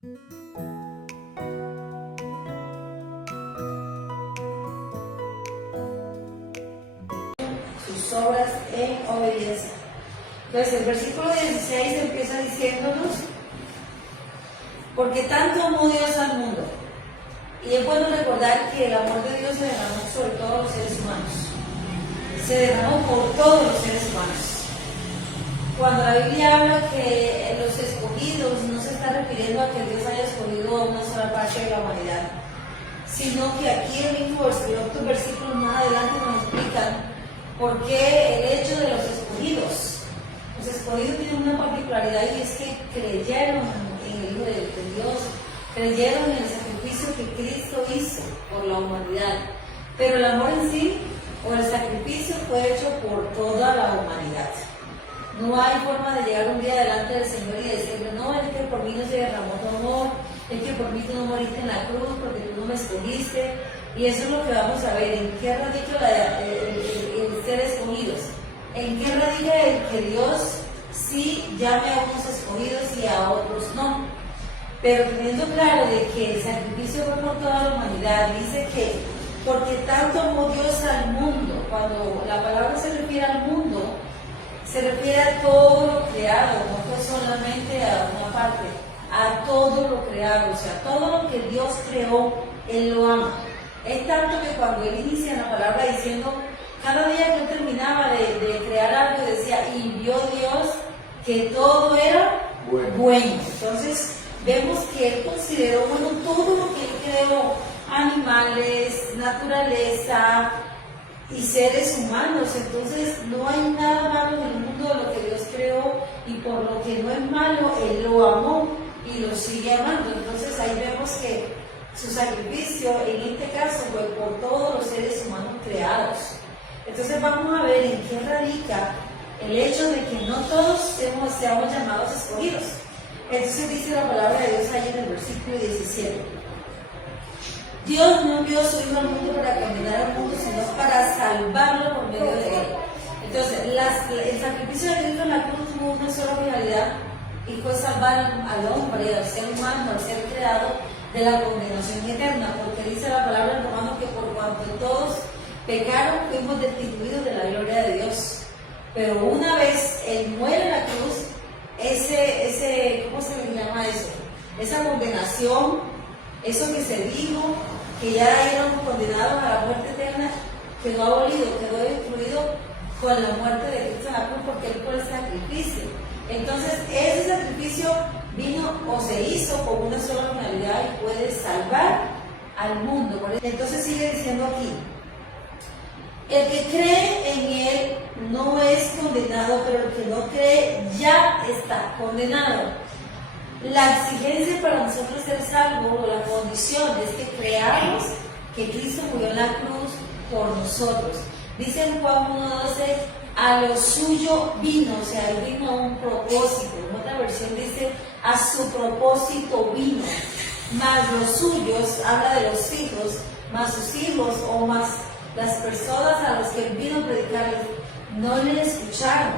Sus obras en obediencia. Entonces el versículo 16 empieza diciéndonos: porque tanto amó Dios al mundo. Y es bueno recordar que el amor de Dios se derramó sobre todos los seres humanos. Se derramó por todos los seres humanos. Cuando la Biblia habla que los escogidos, no se está refiriendo a que Dios haya escogido a una sola parte de la humanidad, sino que aquí el mismo otros versículos más adelante nos explican por qué el hecho de los escogidos. Los escogidos tienen una particularidad, y es que creyeron en el Hijo de Dios, creyeron en el sacrificio que Cristo hizo por la humanidad. Pero el amor en sí, o el sacrificio, fue hecho por toda la humanidad. No hay forma de llegar un día delante del Señor y decirle: no, es que por mí no se derramó tu amor, es que por mí tú no moriste en la cruz, porque tú no me escogiste. Y eso es lo que vamos a ver: en qué radica el ser escogidos, en qué radica el que Dios sí llame a unos escogidos y a otros no. Pero teniendo claro de que el sacrificio fue por toda la humanidad, dice que porque tanto amó Dios al mundo. Cuando la palabra se refiere al mundo, se refiere a todo lo creado, no fue solamente a una parte, a todo lo creado. O sea, todo lo que Dios creó, Él lo ama. Es tanto que cuando Él inicia la palabra diciendo, cada día que Él terminaba de crear algo, decía: y vio Dios que todo era bueno. Entonces vemos que Él consideró bueno todo lo que Él creó: animales, naturaleza y seres humanos. Entonces no hay nada malo en el mundo de lo que Dios creó, y por lo que no es malo, Él lo amó y lo sigue amando. Entonces ahí vemos que su sacrificio en este caso fue por todos los seres humanos creados. Entonces vamos a ver en qué radica el hecho de que no todos seamos llamados escogidos. Entonces dice la palabra de Dios ahí en el versículo 17: Dios no envió a su Hijo al mundo para condenar al mundo, sino para salvarlo por medio de Él. Entonces, el sacrificio de Cristo en la cruz tuvo una sola finalidad, y fue salvar al hombre, al ser humano, al ser creado, de la condenación eterna. Porque dice la palabra en Romanos que por cuanto todos pecaron, fuimos destituidos de la gloria de Dios. Pero una vez Él muere en la cruz, ¿cómo se le llama eso? Esa condenación, eso que se dijo, que ya éramos condenados a la muerte eterna, quedó abolido, quedó destruido con la muerte de Cristo en la cruz, porque Él fue el sacrificio. Entonces, ese sacrificio vino o se hizo con una sola finalidad, y puede salvar al mundo. Entonces sigue diciendo aquí: el que cree en Él no es condenado, pero el que no cree ya está condenado. La exigencia para nosotros ser salvos, o la condición, es que creamos que Cristo murió en la cruz por nosotros. Dice en Juan 1:12: a lo suyo vino, o sea, Él vino a un propósito. En otra versión dice: a su propósito vino. Más los suyos, habla de los hijos, más sus hijos, o más las personas a las que Él vino a predicarles, no le escucharon.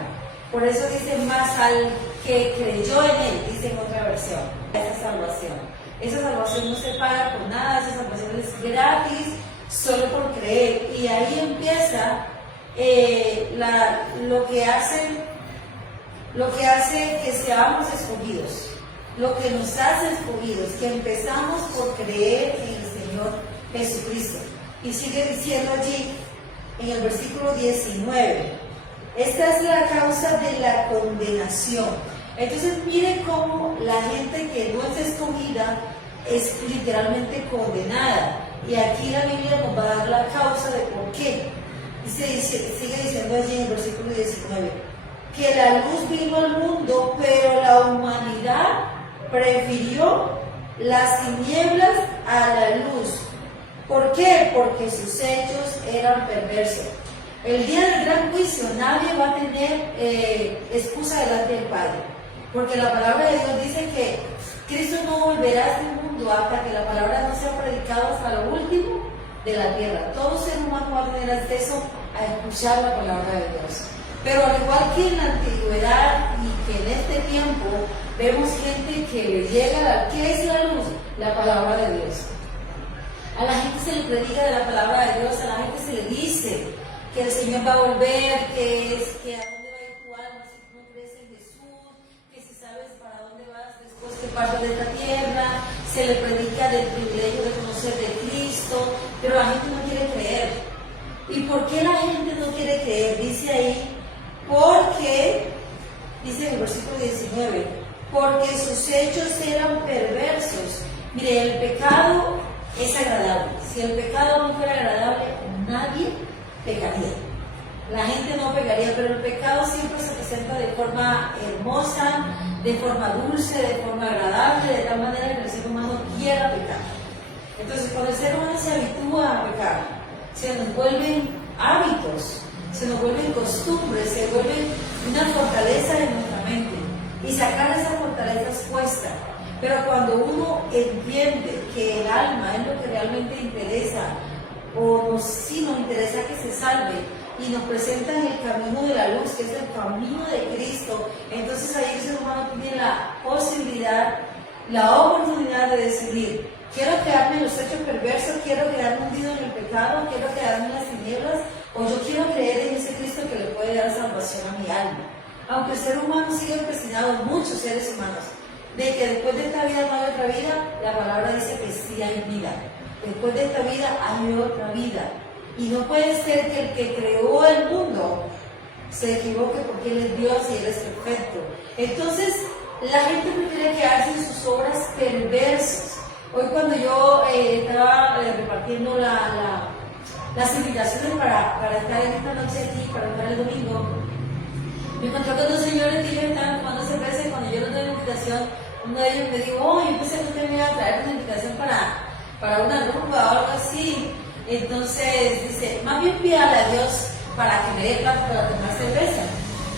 Por eso dice: más al que creyó en Él, dice en otra versión. Esa salvación no se paga por nada, esa salvación es gratis, solo por creer. Y ahí empieza lo que hace que seamos escogidos, lo que nos hace escogidos, que empezamos por creer en el Señor Jesucristo. Y sigue diciendo allí en el versículo 19: esta es la causa de la condenación. Entonces miren cómo la gente que no es escogida es literalmente condenada. Y aquí la Biblia nos va a dar la causa de por qué. Sigue diciendo allí en el versículo 19: que la luz vino al mundo, pero la humanidad prefirió las tinieblas a la luz. ¿Por qué? Porque sus hechos eran perversos. El día del gran juicio nadie va a tener excusa delante del Padre, porque la palabra de Dios dice que Cristo no volverá a este mundo hasta que la palabra no sea predicada hasta lo último de la tierra. Todo ser humano va a tener acceso a escuchar la palabra de Dios. Pero al igual que en la antigüedad y que en este tiempo vemos gente que le llega, ¿qué es la luz? La palabra de Dios. A la gente se le predica de la palabra de Dios, a la gente se le dice que el Señor va a volver, que a dónde va a ir tu alma si tú no crees en Jesús, que si sabes para dónde vas después que partas de esta tierra, se le predica del privilegio de conocer de Cristo, pero la gente no quiere creer. ¿Y por qué la gente no quiere creer? Dice ahí, porque, dice en el versículo 19, porque sus hechos eran perversos. Mire, el pecado es agradable. Si el pecado no fuera agradable, nadie pecaría. La gente no pecaría, pero el pecado siempre se presenta de forma hermosa, de forma dulce, de forma agradable, de tal manera que el ser humano quiera pecar. Entonces, cuando el ser humano se habitúa a pecar, se nos vuelven hábitos, se nos vuelven costumbres, se vuelven una fortaleza en nuestra mente. Y sacar esa fortaleza cuesta. Pero cuando uno entiende que el alma es lo que realmente interesa, o sí nos interesa que se salve, y nos presentan el camino de la luz, que es el camino de Cristo, entonces ahí el ser humano tiene la posibilidad, la oportunidad de decidir: quiero quedarme en los hechos perversos, quiero quedarme hundido en el pecado, quiero quedarme en las tinieblas, o yo quiero creer en ese Cristo que le puede dar salvación a mi alma. Aunque el ser humano sigue empecinado, muchos seres humanos, de que después de esta vida no hay otra vida, la palabra dice que sí hay vida. Después de esta vida hay otra vida. Y no puede ser que el que creó el mundo se equivoque, porque Él es Dios y Él es perfecto. Entonces, la gente prefiere quedarse en sus obras perversas. Hoy cuando yo estaba repartiendo las invitaciones para estar en esta noche aquí, para estar el domingo, me encontré con dos señores que ellos estaban tomando cerveza, y cuando yo les doy la invitación, uno de ellos me dijo: oh, yo pensé que usted me iba a traer una invitación para una rumba o algo así. Entonces dice: más bien pídale a Dios para que me dé plata para tomar cerveza.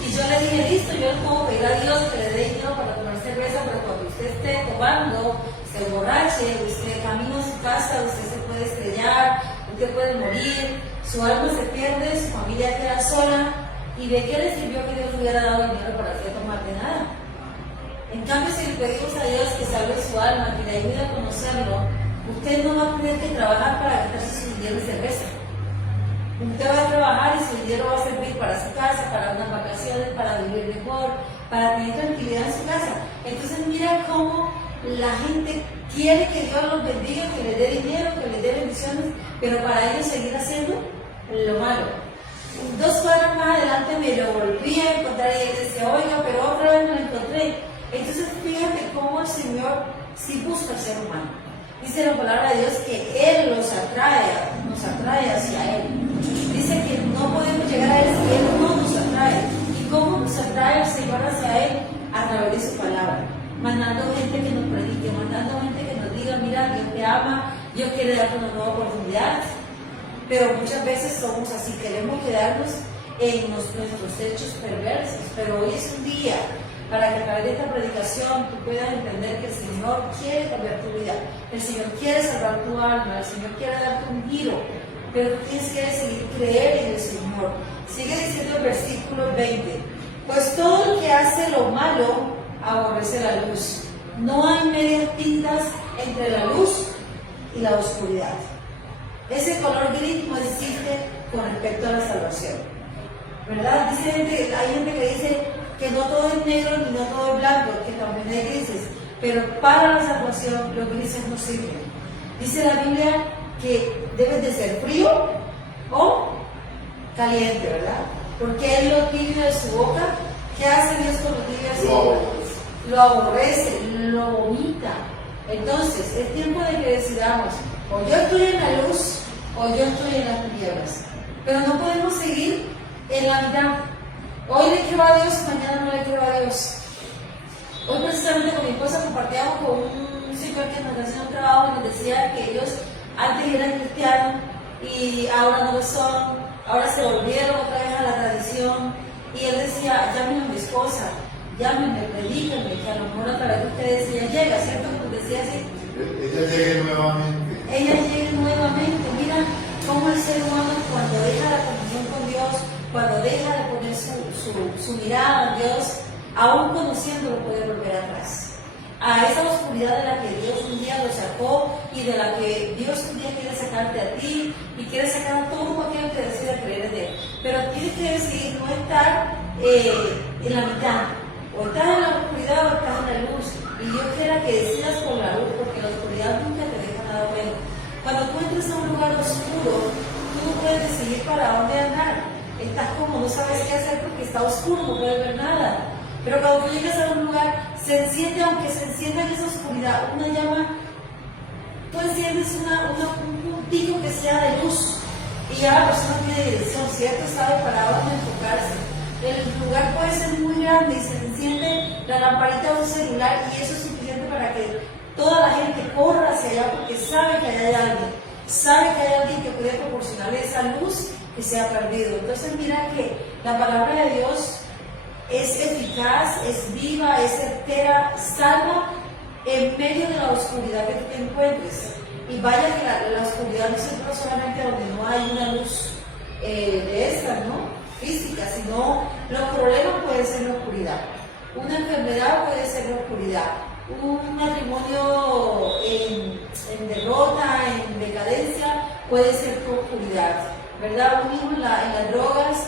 Y yo le dije: listo, yo le puedo pedir a Dios que le dé dinero para tomar cerveza, pero cuando usted esté tomando, se emborrache, usted camina a su casa, usted se puede estrellar, usted puede morir, su alma se pierde, su familia queda sola. ¿Y de qué le sirvió que Dios le hubiera dado dinero para hacer tomar? De nada. En cambio, si le pedimos a Dios que salve su alma, que le ayude a conocerlo, usted no va a tener que trabajar para gastarse su dinero de cerveza. Usted va a trabajar y su dinero va a servir para su casa, para unas vacaciones, para vivir mejor, para tener tranquilidad en su casa. Entonces mira cómo la gente quiere que Dios los bendiga, que les dé dinero, que les dé bendiciones, pero para ellos seguir haciendo lo malo. 2 cuadras más adelante me lo volví a encontrar y él decía: oiga, pero otra vez me lo encontré. Entonces fíjate cómo el Señor sí busca al ser humano. Dice la palabra de Dios que Él nos atrae hacia Él. Dice que no podemos llegar a Él si Él no nos atrae. ¿Y cómo nos atrae el Señor hacia Él? A través de su palabra, mandando gente que nos predique, mandando gente que nos diga: mira, Dios te ama, Dios quiere darte una nueva oportunidad. Pero muchas veces somos así, queremos quedarnos en nuestros hechos perversos. Pero hoy es un día para que a través de esta predicación tú puedas entender que el Señor quiere cambiar tu vida, el Señor quiere salvar tu alma, el Señor quiere darte un giro, pero tú tienes que decidir creer en el Señor. Sigue diciendo el versículo 20: pues todo el que hace lo malo aborrece la luz. No hay medias tintas entre la luz y la oscuridad. Ese color gris no existe con respecto a la salvación, ¿verdad? Hay gente que dice que no todo es negro ni no todo es blanco, que también hay grises, pero para la salvación los grises no sirven. Dice la Biblia que debes de ser frío o caliente, ¿verdad? Porque Él lo tibio de su boca. ¿Qué hace Dios con lo tibio de su boca? Lo aborrece, lo vomita. Entonces es tiempo de que decidamos: o yo estoy en la luz o yo estoy en las tinieblas. Pero no podemos seguir en la mitad. Hoy le creo a Dios, mañana no le creo a Dios. Hoy precisamente con mi esposa compartíamos con un señor que nos hacía un trabajo y nos decía que ellos antes eran cristianos y ahora no lo son, ahora se volvieron otra vez a la tradición. Y él decía: llámenme a mi esposa, llámenme, predíquenme, que a lo mejor a través de ustedes ella llega, ¿cierto? Como decía así. Ella llegue nuevamente. Ella llegue nuevamente. Mira cómo el ser humano, cuando deja la comunión con Dios, cuando deja de poner su mirada a Dios, aún conociéndolo puede volver atrás. A esa oscuridad de la que Dios un día lo sacó y de la que Dios un día quiere sacarte a ti y quiere sacar a todo aquel que decida creer en Él. Pero tienes que decidir no estar en la mitad, o estás en la oscuridad o estás en la luz. Y Dios quiera que decidas por la luz, porque la oscuridad nunca te deja nada bueno. Cuando tú entres a un lugar oscuro, tú no puedes decidir para dónde andar. Estás como no sabes qué hacer porque está oscuro, no puedes ver nada. Pero cuando tú llegas a un lugar, se enciende, aunque se encienda en esa oscuridad, una llama, tú enciendes un puntito que sea de luz y ya la persona tiene dirección, ¿cierto? Sabe para dónde enfocarse. El lugar puede ser muy grande y se enciende la lamparita de un celular y eso es suficiente para que toda la gente corra hacia allá porque sabe que allá hay alguien, sabe que hay alguien que puede proporcionarle esa luz que se ha perdido. Entonces mira que la palabra de Dios es eficaz, es viva, es certera, salva en medio de la oscuridad que tú te encuentres. Y vaya que la oscuridad no es solamente donde no hay una luz de esta, ¿no? Física, sino los problemas pueden ser la oscuridad. Una enfermedad puede ser la oscuridad. Un matrimonio en derrota, en decadencia, puede ser tu oscuridad, ¿verdad? Un hijo en las drogas,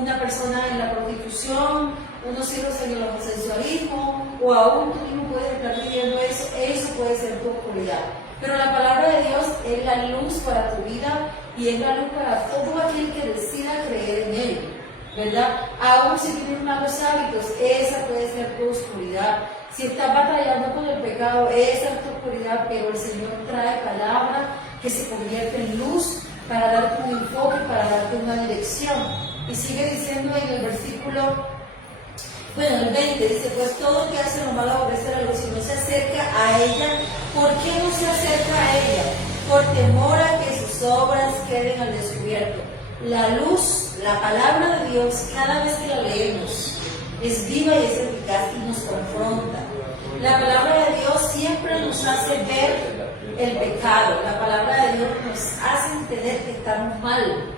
una persona en la prostitución, unos hijos en el homosexualismo, o aún tú mismo puedes estar viviendo eso puede ser tu oscuridad. Pero la palabra de Dios es la luz para tu vida y es la luz para todo aquel que decida creer en Él, ¿verdad? Aún si tienes malos hábitos, esa puede ser tu oscuridad. Si estás batallando con el pecado, esa es tu oscuridad, pero el Señor trae palabra que se convierte en luz para darte un enfoque, para darte una dirección. Y sigue diciendo en el versículo, bueno, el 20, dice, pues todo el que hace lo malo aborrece la luz y no se acerca a ella. ¿Por qué no se acerca a ella? Por temor a que sus obras queden al descubierto. La luz, la palabra de Dios, cada vez que la leemos, es viva y es eficaz y nos confronta. La palabra de Dios siempre nos hace ver el pecado. La palabra de Dios nos hace entender que estamos mal.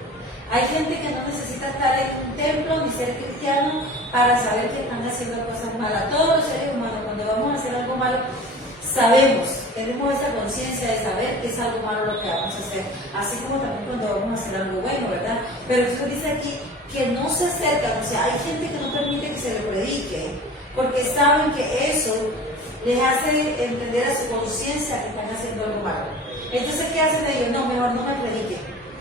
Hay gente que no necesita estar en un templo ni ser cristiano para saber que están haciendo cosas malas. Todos los seres humanos, cuando vamos a hacer algo malo, sabemos, tenemos esa conciencia de saber que es algo malo lo que vamos a hacer, así como también cuando vamos a hacer algo bueno, ¿verdad? Pero esto dice aquí que no se acercan, o sea, hay gente que no permite que se le predique, porque saben que eso les hace entender a su conciencia que están haciendo algo malo. Entonces, ¿qué hacen ellos? No, mejor no me predique,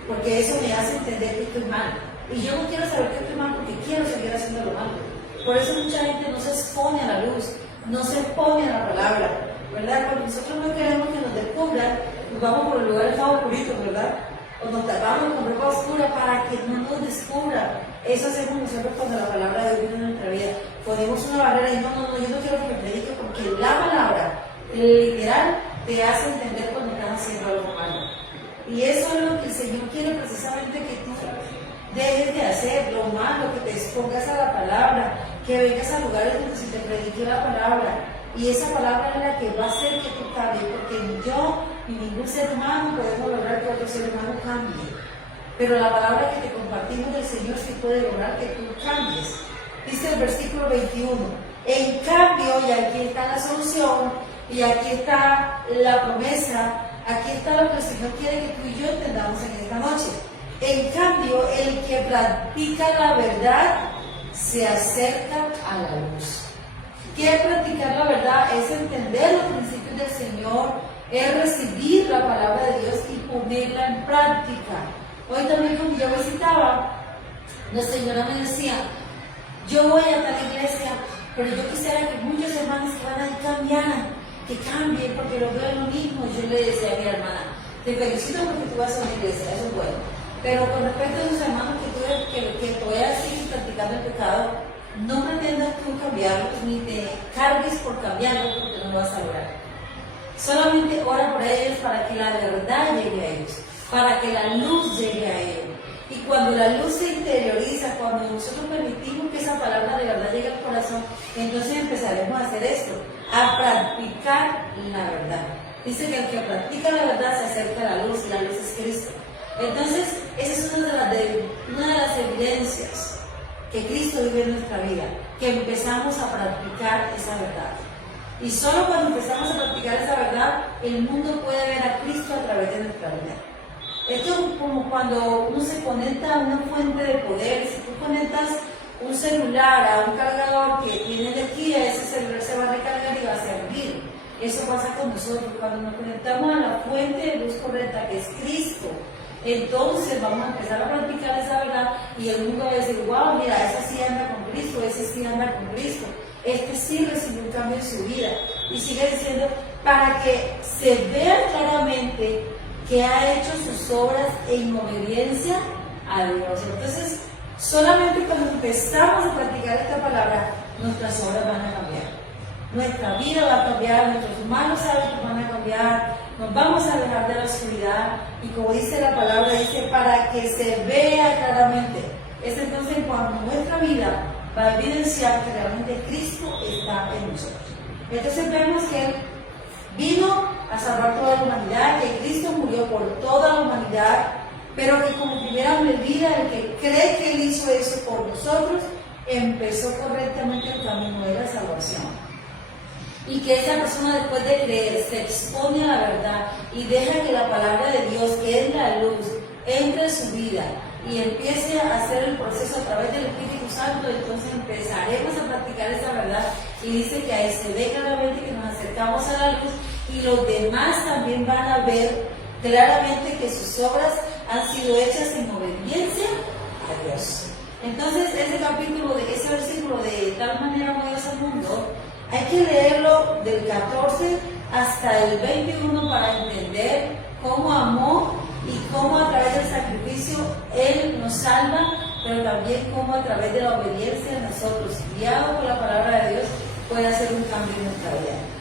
porque eso me hace entender que estoy mal. Y yo no quiero saber que estoy mal porque quiero seguir haciendo lo malo. Por eso mucha gente no se expone a la luz, no se expone a la palabra, ¿verdad? Porque nosotros no queremos que nos descubran, nos vamos por lugares favoritos, ¿verdad? O nos tapamos con ropa oscura para que no nos descubran. Eso hacemos nosotros cuando la palabra de Dios viene en nuestra vida. Ponemos una barrera y no, yo no quiero que me predique porque la palabra, literal, te hace entender cuando estás haciendo algo malo. Y eso es lo que el Señor quiere precisamente que tú dejes de hacer, lo malo, que te expongas a la palabra, que vengas a lugares donde se te predique la palabra. Y esa palabra es la que va a hacer que tú cambies, porque ni yo ni ningún ser humano podemos lograr que otro ser humano cambie. Pero la palabra que te compartimos del Señor sí puede lograr que tú cambies. Dice el versículo 21, en cambio, y aquí está la solución, y aquí está la promesa, aquí está lo que el Señor quiere que tú y yo entendamos en esta noche. En cambio, el que practica la verdad se acerca a la luz. ¿Qué es practicar la verdad? Es entender los principios del Señor, es recibir la palabra de Dios y ponerla en práctica. Hoy también cuando yo visitaba, la señora me decía, yo voy a tal iglesia, pero yo quisiera que muchos hermanos que van ahí cambiaran, que cambien, porque lo veo en lo mismo. Yo le decía a mi hermana, te felicito porque tú vas a una iglesia, eso es bueno. Pero con respecto a los hermanos que todavía siguen practicando el pecado, no pretendas tú cambiarlos, ni te cargues por cambiarlos, porque no lo vas a lograr. Solamente ora por ellos para que la verdad llegue a ellos, para que la luz llegue a ellos. Y cuando la luz se interioriza, cuando nosotros permitimos que esa palabra de verdad llegue al corazón, entonces empezaremos a hacer esto, a practicar la verdad. Dice que el que practica la verdad se acerca a la luz, y la luz es Cristo. Entonces, esa es una de las evidencias que Cristo vive en nuestra vida, que empezamos a practicar esa verdad. Y solo cuando empezamos a practicar esa verdad, el mundo puede ver a Cristo a través de nuestra vida. Esto es como cuando uno se conecta a una fuente de poder. Si tú conectas un celular a un cargador que tiene energía, ese celular se va a recargar y va a servir. Eso pasa con nosotros. Cuando nos conectamos a la fuente de luz correcta, que es Cristo, entonces vamos a empezar a practicar esa verdad y el mundo va a decir, wow, mira, ese sí anda con Cristo, ese sí anda con Cristo, este sí recibió un cambio en su vida. Y sigue diciendo, para que se vea claramente que ha hecho sus obras en obediencia a Dios. Entonces, solamente cuando empezamos a practicar esta palabra, nuestras obras van a cambiar. Nuestra vida va a cambiar, nuestros malos hábitos van a cambiar, nos vamos a alejar de la oscuridad y como dice la palabra, dice para que se vea claramente. Es entonces cuando nuestra vida va a evidenciar que realmente Cristo está en nosotros. Entonces vemos que Él vino a salvar toda la humanidad, que Cristo murió por toda la humanidad, pero que como primera medida el que cree que Él hizo eso por nosotros, empezó correctamente el camino de la salvación. Y que esa persona después de creer se expone a la verdad y deja que la palabra de Dios, que es la luz, entre en su vida y empiece a hacer el proceso a través del Espíritu Santo, entonces empezaremos a practicar esa verdad y dice que ahí se ve claramente que nos acercamos a la luz y los demás también van a ver claramente que sus obras han sido hechas en obediencia a Dios. Entonces ese versículo de tal manera amó Dios al mundo, hay que leerlo del 14 hasta el 21 para entender cómo amó y cómo a través del sacrificio Él nos salva, pero también cómo a través de la obediencia de nosotros, guiados por la palabra de Dios, puede hacer un cambio en nuestra vida.